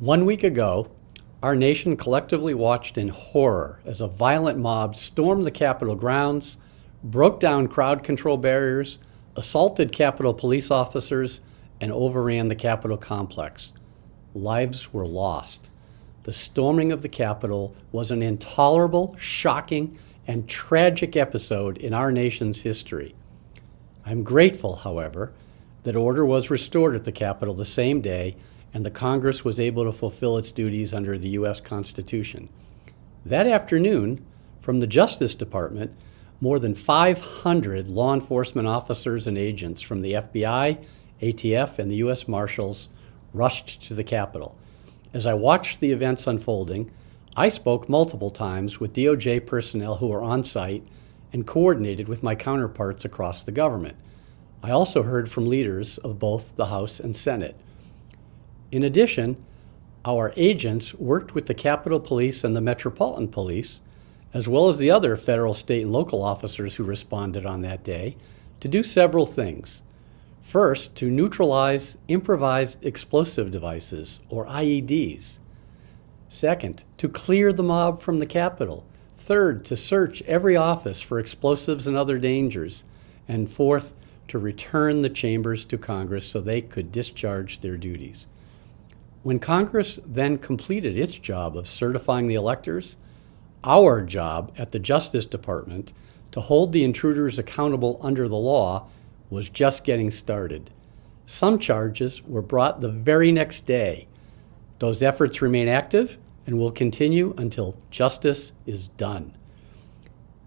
1 week ago, our nation collectively watched in horror as a violent mob stormed the Capitol grounds, broke down crowd control barriers, assaulted Capitol police officers, and overran the Capitol complex. Lives were lost. The storming of the Capitol was an intolerable, shocking, and tragic episode in our nation's history. I'm grateful, however, that order was restored at the Capitol the same day and the Congress was able to fulfill its duties under the U.S. Constitution. That afternoon, from the Justice Department, more than 500 law enforcement officers and agents from the FBI, ATF, and the U.S. Marshals rushed to the Capitol. As I watched the events unfolding, I spoke multiple times with DOJ personnel who were on site and coordinated with my counterparts across the government. I also heard from leaders of both the House and Senate. In addition, our agents worked with the Capitol Police and the Metropolitan Police, as well as the other federal, state, and local officers who responded on that day, to do several things. First, to neutralize improvised explosive devices, or IEDs. Second, to clear the mob from the Capitol. Third, to search every office for explosives and other dangers. And fourth, to return the chambers to Congress so they could discharge their duties. When Congress then completed its job of certifying the electors, our job at the Justice Department to hold the intruders accountable under the law was just getting started. Some charges were brought the very next day. Those efforts remain active and will continue until justice is done.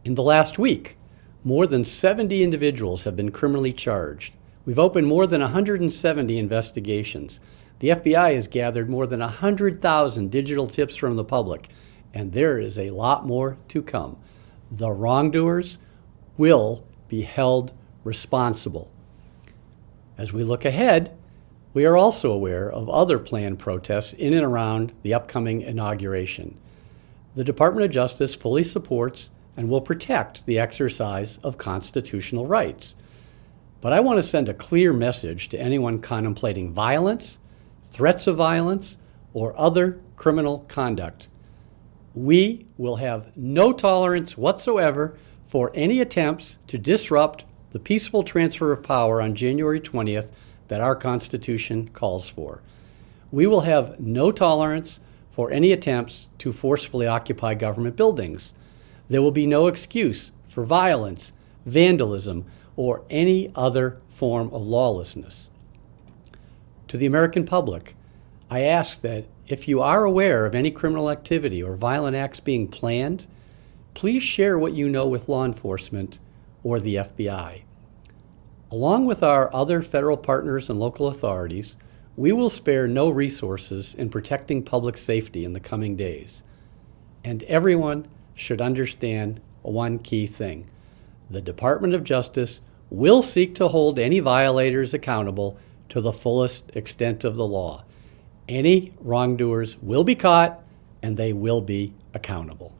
In the last week, more than 70 individuals have been criminally charged. We've opened more than 170 investigations. The FBI has gathered more than 100,000 digital tips from the public, and there is a lot more to come. The wrongdoers will be held responsible. As we look ahead, we are also aware of other planned protests in and around the upcoming inauguration. The Department of Justice fully supports and will protect the exercise of constitutional rights. But I want to send a clear message to anyone contemplating violence, threats of violence, or other criminal conduct. We will have no tolerance whatsoever for any attempts to disrupt the peaceful transfer of power on January 20th that our Constitution calls for. We will have no tolerance for any attempts to forcefully occupy government buildings. There will be no excuse for violence, vandalism, or any other form of lawlessness. To the American public, I ask that if you are aware of any criminal activity or violent acts being planned, please share what you know with law enforcement or the FBI. Along with our other federal partners and local authorities, we will spare no resources in protecting public safety in the coming days. And everyone should understand one key thing. The Department of Justice will seek to hold any violators accountable to the fullest extent of the law. Any wrongdoers will be caught and they will be accountable.